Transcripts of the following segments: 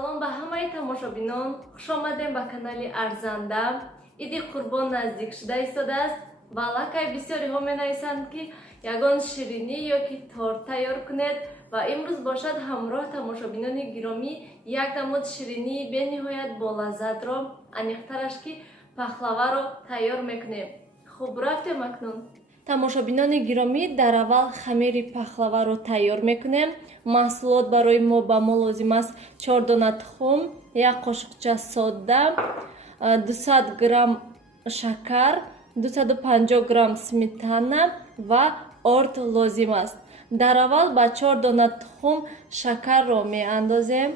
салом ба ҳамаи тамошобинон, хуш омадем ба канали Арзанда. Иди Қурбон наздик шуда истодааст ва аллакай бисёриҳо менависанд ки ягон ширинӣ ё ки торт тайёр кунед ва имрӯз бошад ҳамроҳ тамошобинони гиромӣ як намуд ширинии бениҳоят болаззатро, аниқтараш ки пахлаваро тайёр мекунем. Хуб рафтем акнун. тамошобинони гиромӣ, дар аввал хамири пахлаваро тайёр мекунем. Маҳсулот барои мо ба мо лозим аст 4 дона тухм, 1 қошиқча сода, 200 грамм шакар, 250 грамм сметана ва орд лозим аст. Дар аввал ба 4 дона тухм шакарро меандозем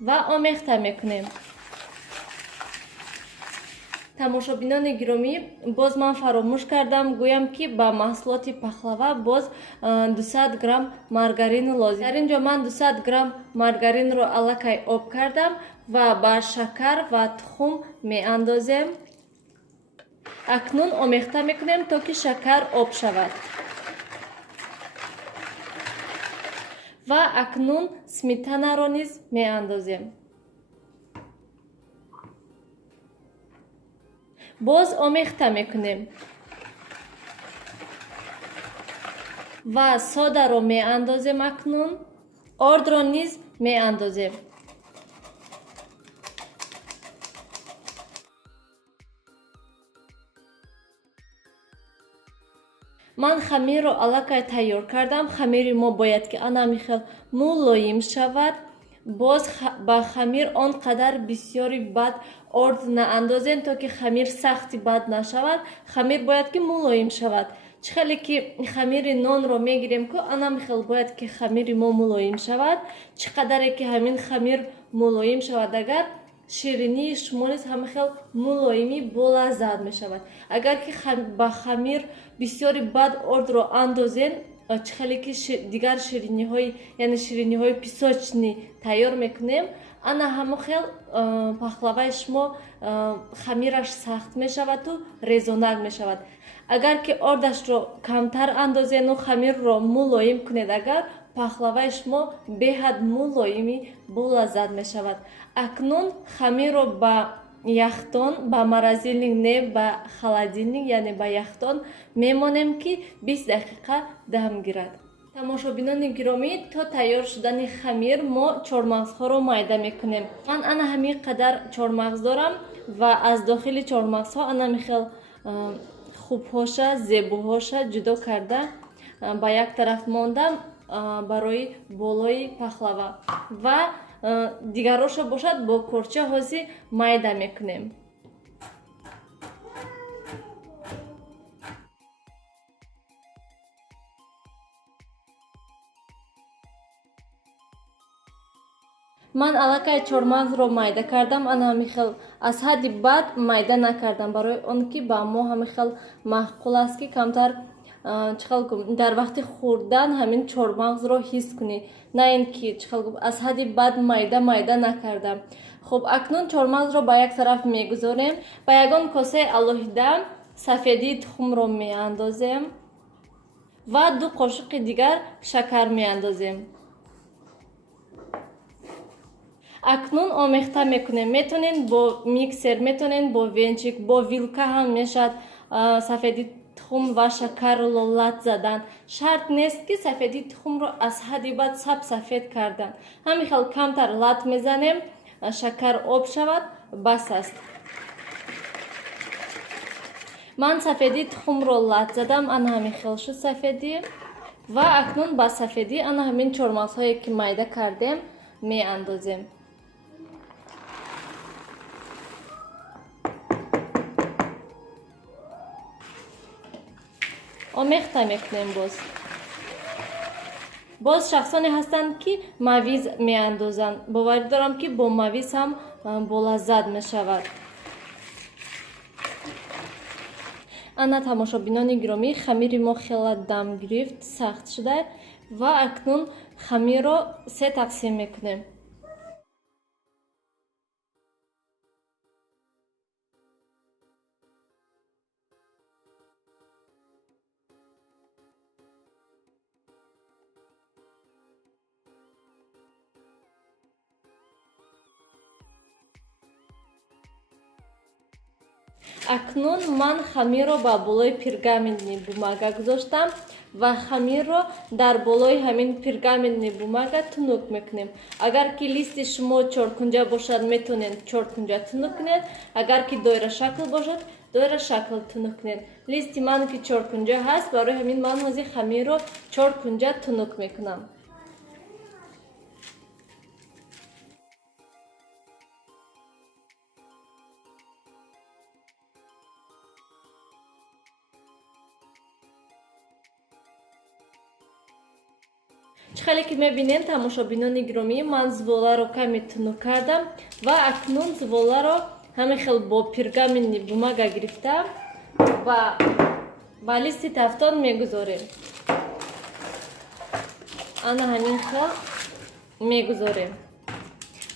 ва омехта мекунем. тамошобинони гиромӣ, боз ман фаромӯш кардам гӯям ки ба маҳсулоти пахлава боз 200 грамм маргарин лозим. Дар ин ҷо ман 200 грамм маргаринро аллакай об кардам ва ба шакар ва тухм меандозем. Акнун омехта мекунем то ки шакар об шавад. Ва акнун сметанаро низ меандозем. боз омехта мекунем ва содаро меандозем. Акнун ордро низ меандозем. ман хамирро аллакай тайёр кардам. Хамири мо бояд ки анамихел мулоим шавад. боз ба хамир он қадар бисёри бад орд наандозем то ки хамир сахти бад нашавад. Хамир бояд ки мулоим шавад. чӣ хеле ки хамири нонро мегирем ку анамихел бояд ки хамири мо мулоим шавад. чӣ қадаре ки ҳамин хамир мулоим шавад, агар ширинии шумо низ ҳамихел мулоимӣ болаззат мешавад. агар ки ба хамир бисёри бад ордро андозен, чӣ хеле ки дигар шириниҳои яъне шириниҳои песочнӣ тайёр мекунем, ана ҳамохел пахлаваи шумо хамираш сахт мешаваду резонак мешавад. агар ки ордашро камтар андозену хамирро мулоим кунед, агар пахлаваи шумо беҳад мулоимӣ болаззат мешавад. акнун хамирро ба яхдон, ба морозилник, не ба холодильник, яъне ба яхдон мемонем ки 20 дақиқа дам гирад. тамошобинони гиромӣ, то тайёр шудани хамир мо чормағзҳоро майда мекунем. ман ана ҳамин қадар чормағз дорам ва аз дохили чормағзҳо ана михел хубҳоша, зебуҳоша ҷудо карда ба як тараф мондам барои болои пахлава ва дигароша бошад бо корчаҳози майда мекунем. ман аллакай чормағзро майда кардам. ана ҳамихел аз ҳадди бад майда накардам, барои он ки ба мо ҳамихел маъқул аст ки камтар дар вақти хӯрдан ҳамин чормағзро ҳис кунӣ, на ин ки аз ҳадди бад майда накардам. хуб, акнун чормағзро ба як тараф мегузорем. ба ягон косаи алоҳида сафедии тухмро меандозем ва 2 қошиқи дигар шакар меандозем. акнун омехта мекунем. метонен бо миксер, метонен бо венчик, бо вилка ҳам мешад сафедии тухм ва шакарро лат задан. шарт нест ки сафедии тухмро аз ҳадди бад сафед кардан. ҳамихел камтар лат мезанем, шакар об шавад, бас аст. ман сафедии тухмро лат задам. ана ҳамихел шуд сафедӣ ва акнун ба сафедӣ ана ҳамин чормағзҳое ки майда кардем меандозем. омехта мекунем. боз шахсоне ҳастанд ки мавиз меандозанд. боварӣ дорам ки бо мавиз ҳам болаззат мешавад. ана тамошобинони гиромӣ, хамири мо хела дам гирифт, сахт шуда ва акнун хамирро 3 тақсим мекунем. акнун ман хамирро ба болои пергаментни бумага гузоштам ва хамирро дар болои ҳамин пергаментни бумага тунук мекунем. Агар ки листи шумо чоркунҷа бошад, метавонед чоркунҷа тунук кунед. Агар ки доира шакл бошад, доира шакл тунук кунед. Листи ман ки чоркунҷа ҳаст, барои ҳамин ман ҳозир хамирро чоркунҷа тунук мекунам. чихеле ки мебинем тамошобинони гиромӣ, ман зволаро каме тунук кардам ва акнун зволаро ҳамин хел бо пергаментни бумага гирифтам ва ба листи тафтон мегузорем. Ана ҳамин хел мегузорем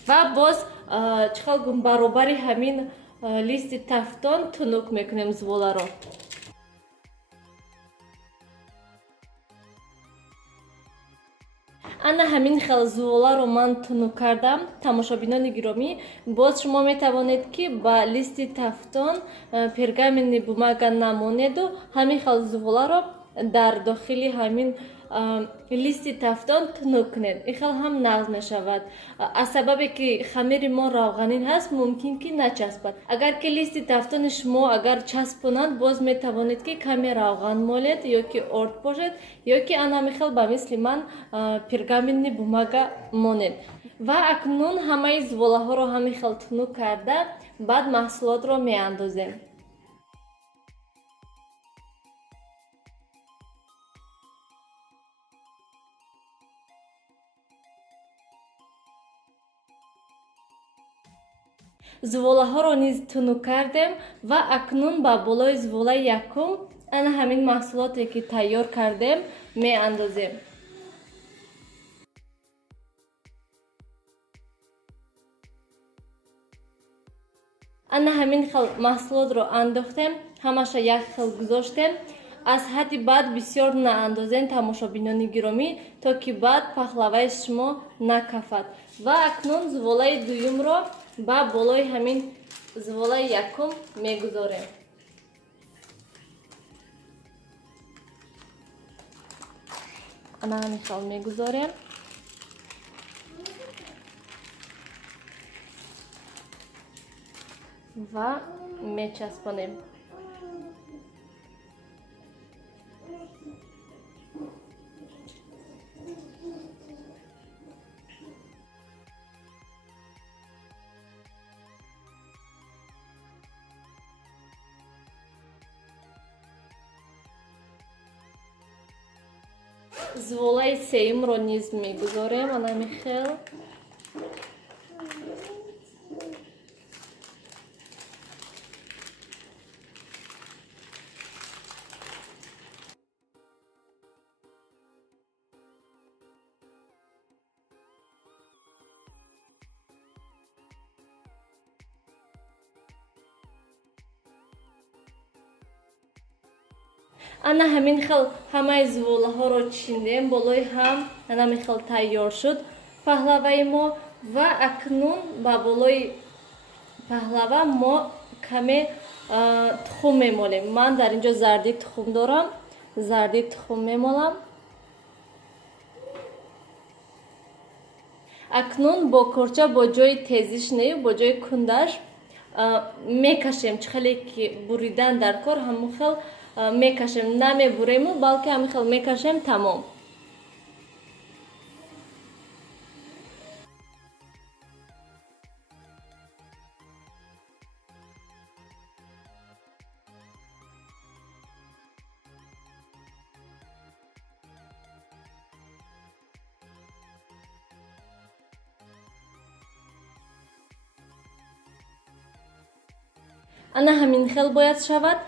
ва боз чихел баробари ҳамин листи тафтон тунук мекунем зволаро. ана ҳамин хел зволаро ман тунук кардам. Тамошобинони гиромӣ, боз шумо метавонед ки ба листи тафтон пергаментни бумага намонеду ҳамин хел зволаро дар дохили ҳамин листи тафтон тунук кунед. ин хел ҳам нағз мешавад. аз сабабе ки хамири мо равғанин ҳаст, мумкин ки начаспад. агар ки листи тафтони шумо агар часпонанд, боз метавонед ки каме равған молед ё ки орд бошед ё ки ана ҳамин хел ба мисли ман пергаментни бумага монед. ва акнун ҳамаи зволаҳоро ҳамин хел тунук карда, баъд маҳсулотро меандозем. зволаҳоро низ тунук кардем ва акнун ба болои зволаи якум ана ҳамин маҳсулоте ки тайёр кардем меандозем. ана ҳамин хел маҳсулотро андохтем, ҳамаша як хел гузоштем. аз ҳадди баъд бисёр наандозем тамошобинони гиромӣ, то ки баъд пахлаваи шумо накафад. ва акнун зволаи дуюмро ба болои ҳамин зволаи якум мегузорем. ана ҳамин хел мегузорем. ва мечаспонем. зволаи сеюмро низ мегузорем. ана ҳамин хел. ана ҳамин хел ҳамаи зволаҳоро чиндем, болои ҳам ана ҳамин хел тайёр шуд паҳлаваи мо. ва акнун ба болои паҳлава мо каме тухм мемолем. ман дар инҷо зарди тухм дорам, зарди тухм мемолам. акнун бо корча бо ҷои тезиш нею бо ҷои кундаш мекашем. чихеле ки буридан дар кор ҳамон хел мекашем, намебурему, балки ҳамин хел мекашем, тамом. ана ҳамин хел бояд шавад.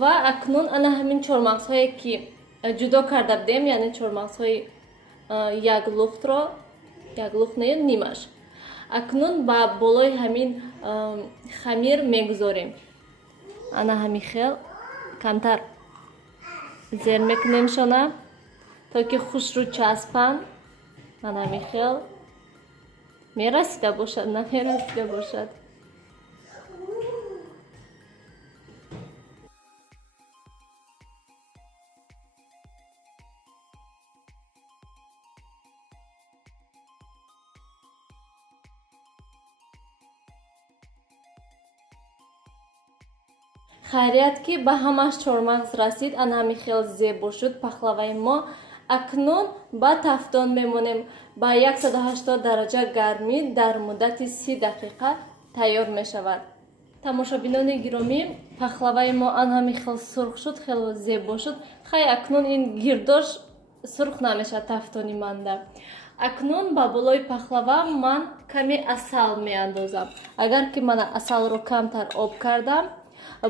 ва акнун ана ҳамин чормағзҳое ки ҷудо карда будем, яъне чормағзҳои як лухтро, як лухт не нимаш, акнун ба болои ҳамин хамир мегузорем. ана ҳамин хел камтар зер мекунемшона, то ки хушрӯ часпанд. ана ҳамин хел мерасида бошад, намерасида бошад. хайрият ки ба ҳамаш чормағз расид, ан ҳами хел зебо шуд пахлаваи мо. акнун ба тафтон мемонем ба 180 дараҷа гармӣ дар муддати 30 дақиқа тайёр мешавад. тамошобинони гиромӣ, пахлаваи мо ан ҳами хел сурх шуд, хело зебо шуд. хай акнун ин гирдош сурх намешавад тафтони манда. акнун ба болои пахлава ман каме асал меандозам. агар ки ман асалро камтар об кардам,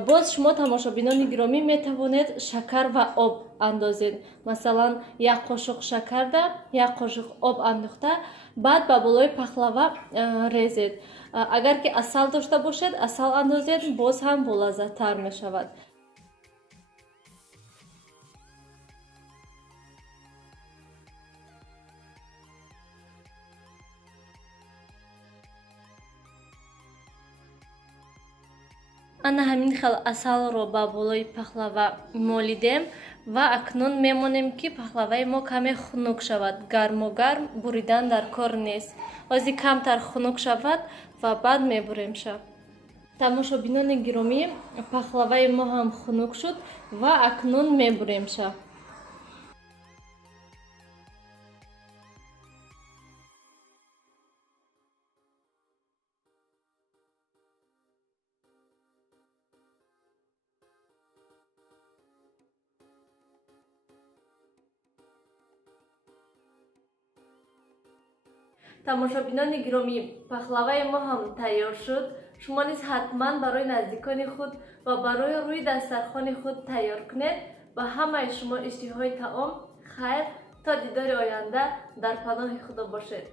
боз шумо тамошобинони гиромӣ метавонед шакар ва об андозед. масалан 1 қошуқ шакарда 1 қошуқ об андохта баъд ба болои пахлава резед. агар ки асал дошта бошед, асал андозед, боз ҳам болаззаттар мешавад. ана ҳамин хел асалро ба болои пахлава молидем ва акнун мемонем ки пахлаваи мо каме хунук шавад. гармогарм буридан дар кор нест. ози камтар хунук шавад ва баъд мебуремша. тамошобинони гиромӣ, пахлаваи мо ҳам хунук шуд ва акнун мебуремша. тамошобинони гиромӣ, пахлаваи мо ҳам тайёр шуд. шумо низ ҳатман барои наздикони худ ва барои рӯи дастархони худ тайёр кунед. ба ҳамаи шумо иштиҳои таом хайр. то дидори оянда. дар паноҳи худо бошед.